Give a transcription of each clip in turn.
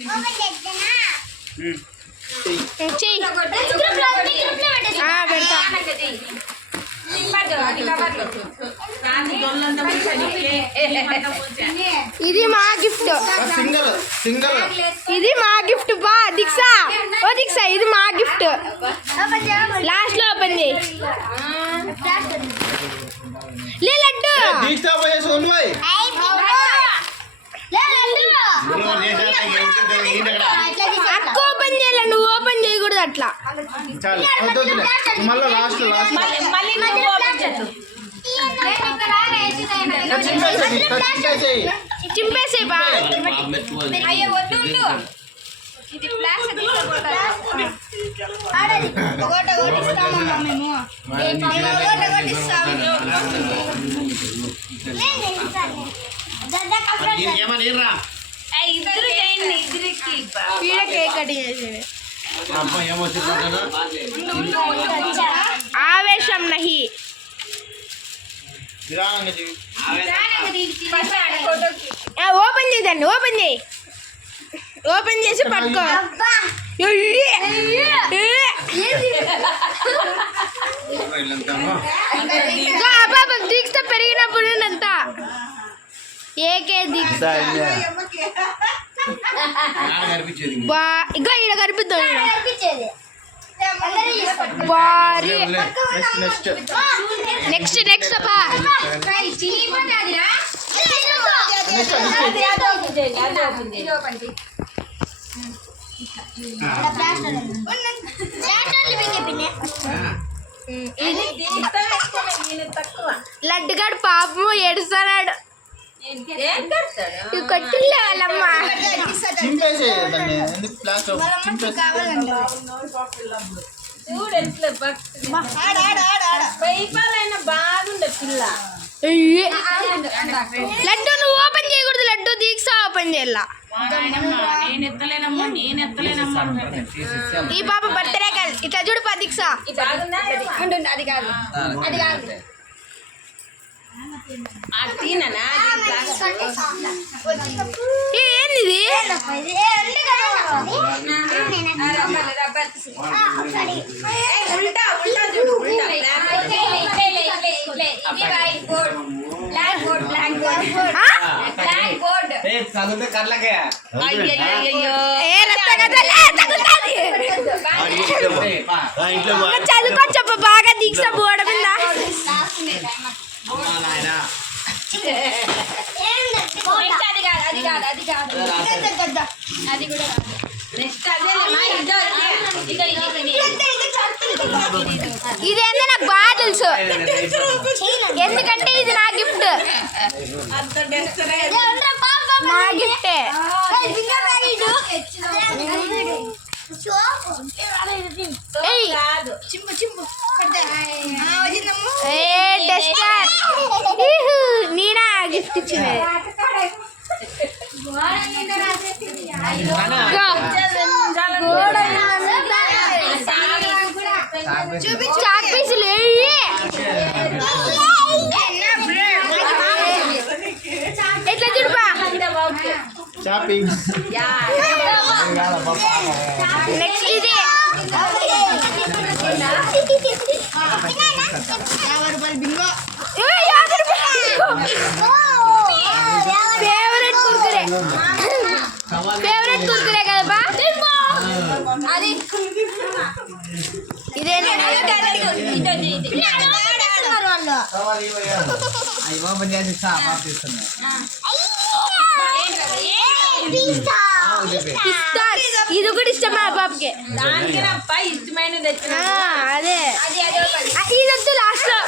ఇది మా గిఫ్ట్, ఇది మా గిఫ్ట్ బా దీక్షా. ఓ దీక్షా ఇది మా గిఫ్ట్. లాస్ట్ లో ఓపెన్ చేయి. లే లడ్డు అక్క ఓపెన్ చేయాలి, నువ్వు ఓపెన్ చేయకూడదు అట్లా. చింపేసే బా. ఆవేశం నహి. ఓపెన్ చేయండి, ఓపెన్ చేయి. ఓపెన్ చేసి పట్టుకో. దీక్ష పెరిగినప్పుడు అంతా ఏకే దీక్ష బా ఇంకా ఇక్కడ కనిపిద్దాం. నెక్స్ట్ నెక్స్ట్ అబ్బా లడ్డుగాడు పాపము ఏడుస్తున్నాడు. కొట్టిలే వాళ్ళమ్మ. లడ్డు నువ్వు ఓపెన్ చేయకూడదు, లడ్డు దీక్ష ఓపెన్ చేయాల. ఈ పాప బర్త్డే కాదు, ఇట్లా చూడు పా దీక్ష. అది కాదు, అది కాదు. ఏంది చదువుకో చెప్ప బాగా దీక్ష బోర్డు మీద. ఇదేందో నాకు బాగా తెలుసు, ఎందుకంటే ఇది నా గిఫ్ట్. నా గిఫ్టే. నేనా గిఫ్ట్ ఇచ్చింది. చాక్ పీసులు ఎట్లా చూడుపా. నెక్స్ట్ ఇది ఫేవరెట్ కుర్కురే, ఫేవరెట్ కుర్కురే కదా బా. అది ఇదే ఇది కూడా ఇష్టమా పాపకి. అదే ఇది వద్దు లాస్ట్ లో.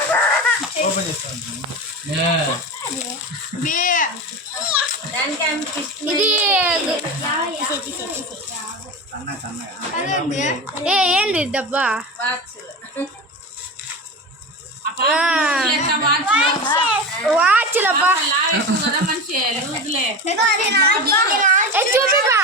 ఇది ఏంది డబ్బా. వాచ్లబ్బా చూపిపా.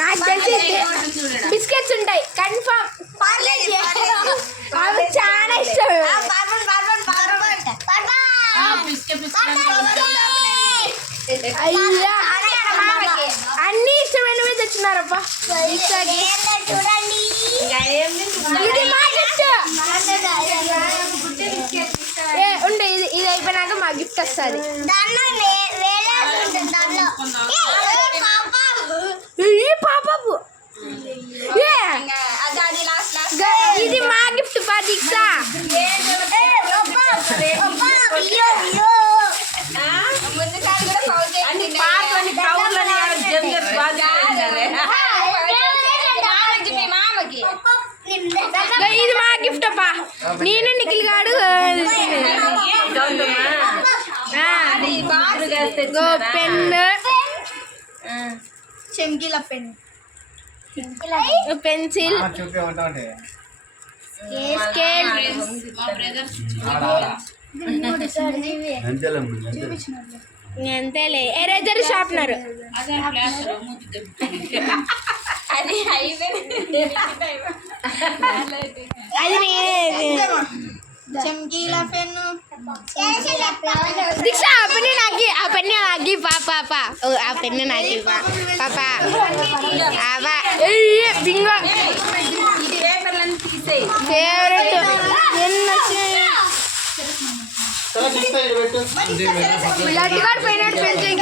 నాకు తెలిసి బిస్కెట్స్ ఉంటాయి కన్ఫర్మ్. అవి చాలా ఇష్టం. అయ్యా అన్ని ఇష్టమైనవి తెచ్చున్నారప్పా. ఇది మా గిఫ్ట్. ఉండే ఇది అయిపోయినాక మా గిఫ్ట్ వస్తుంది. పాపపు ఇది మా గిఫ్ట్ పా దీక్ష. ఇది మా గిఫ్ట్ అప్పా. నేను నిఖిల్ గాడు పెన్, చెంకిల పెన్, పెన్సిల్, స్కేల్, అంతేలే ఎరేజర్ షార్ప్నర్. అది చెంకీల పెన్ను. దీక్ష ఆ పెన్ను నాకి, ఆ పెన్ను నాకి పాప, ఆ పెన్ను నాకి పాప. Bingo favourite. లడ్డుగాడు పోయినాడు పెన్సిల్.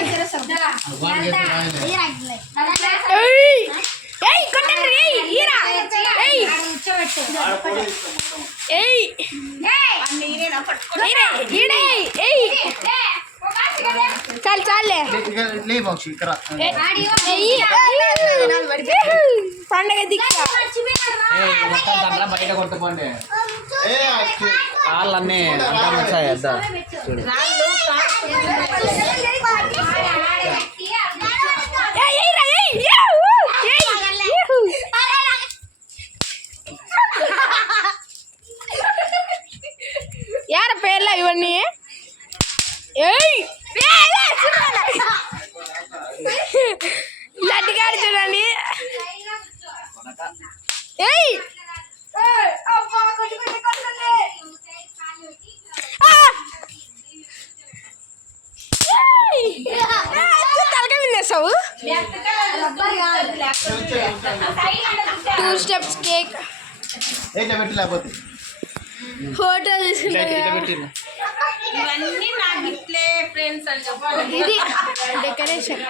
చాలు చాలే పండగ దీక్ష. బయట కొట్టుకోండి వాళ్ళన్నీ యార పేర్ల ఇవన్నీ. లడ్డుగాడు చూడండి. తలకాయ వినేసావు. 2 స్టెప్స్ కేక్, ఫోటో తీసుకుంటా. ఇవన్నీ నా గిఫ్ట్లే ఫ్రెండ్స్ అని చెప్పాలి. ఇది డెకరేషన్.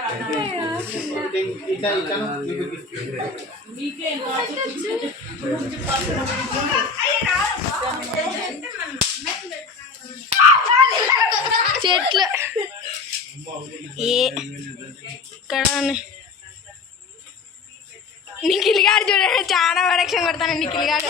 చెట్లు ఇక్కడ నిఖిల్ గారు చూడండి చాలా వరక్షం కొడతాను. నిఖిల్ గారు